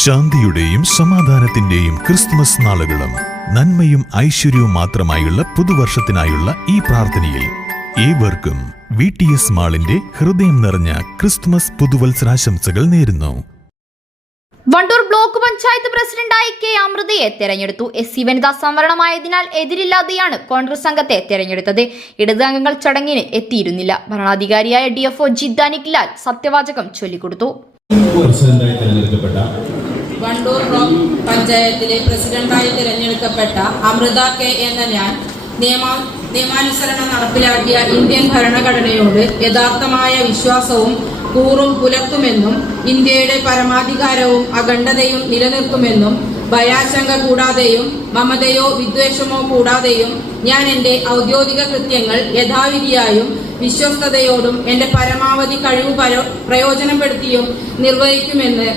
ശാന്തിയുടെയും സമാധാനത്തിന്റെയും ക്രിസ്തുമസ് നാളുകളും നന്മയും ഐശ്വര്യവും മാത്രമായുള്ള പുതുവർഷത്തിനായുള്ള ഈ പ്രാർത്ഥനയിൽ ഏവർക്കും VTS മാളിന്റെ ഹൃദയം നിറഞ്ഞ ക്രിസ്തുമസ് പുതുവത്സരാശംസകൾ നേരുന്നു. വണ്ടൂർ ബ്ലോക്ക് പഞ്ചായത്ത് പ്രസിഡന്റായി കെ അമൃതയെ തെരഞ്ഞെടുത്തു. SC വനിതാ സംവരണമായതിനാൽ എതിരില്ലാതെയാണ് കോൺഗ്രസ് അംഗത്തെ തെരഞ്ഞെടുത്തത്. ഇടത് അംഗങ്ങൾ ചടങ്ങിന് എത്തിയിരുന്നില്ല. ഭരണാധികാരിയായ DFO ജിദ്ദാനിക് ലാൽ സത്യവാചകം ചൊല്ലിക്കൊടുത്തു. വണ്ടൂർ ബ്ലോക്ക് പഞ്ചായത്തിലെ പ്രസിഡന്റായി തിരഞ്ഞെടുക്കപ്പെട്ട അമൃത കെ എന്ന ഞാൻ നിയമാനുസരണം നടപ്പിലാക്കിയ ഇന്ത്യൻ ഭരണഘടനയോട് യഥാർത്ഥമായ വിശ്വാസവും കൂറും പുലർത്തുമെന്നും ഇന്ത്യയുടെ പരമാധികാരവും അഖണ്ഡതയും നിലനിർത്തുമെന്നും ഭയാശങ്ക കൂടാതെയും മമതയോ വിദ്വേഷമോ കൂടാതെയും ഞാൻ എൻ്റെ ഔദ്യോഗിക കൃത്യങ്ങൾ യഥാവിധിയായും വിശ്വസ്തയോടും എൻ്റെ പരമാവധി കഴിവ് പ്രയോജനപ്പെടുത്തിയും നിർവഹിക്കുമെന്ന്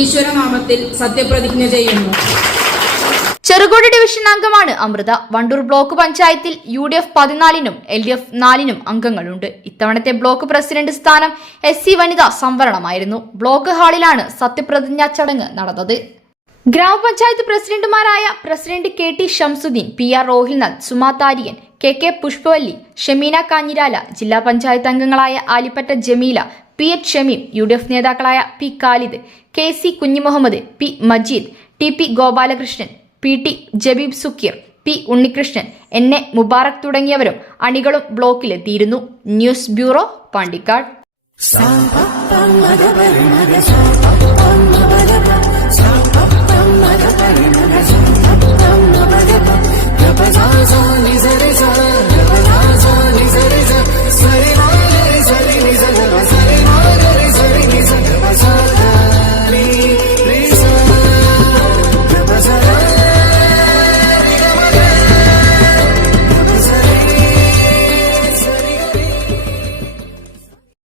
ഈശ്വരനാമത്തിൽ സത്യപ്രതിജ്ഞ ചെയ്യുന്നു. ചെറുകോട് ഡിവിഷൻ അംഗമാണ് അമൃത. വണ്ടൂർ ബ്ലോക്ക് പഞ്ചായത്തിൽ UDF 14-നും LDF 4-നും അംഗങ്ങളുണ്ട്. ഇത്തവണത്തെ ബ്ലോക്ക് പ്രസിഡന്റ് സ്ഥാനം SC വനിതാ സംവരണമായിരുന്നു. ബ്ലോക്ക് ഹാളിലാണ് സത്യപ്രതിജ്ഞാ ചടങ്ങ് നടന്നത്. ഗ്രാമപഞ്ചായത്ത് പ്രസിഡന്റുമാരായ president KT Shamsuddin, PR Rohilnath, Suma Tharian, KK Pushpavalli, Shameena Kanhirala, ജില്ലാ പഞ്ചായത്ത് അംഗങ്ങളായ ആലിപ്പറ്റ ജമീല, PH ഷമീം, UDF നേതാക്കളായ P Khalid, KC Kunhimuhammad, P Majeed, TP Gopalakrishnan, PT Jabeeb Sukkeer, P Unnikrishnan, NA Mubarak തുടങ്ങിയവരും അണികളും ബ്ലോക്കിലെത്തിയിരുന്നു. News bureau, Pandikkad.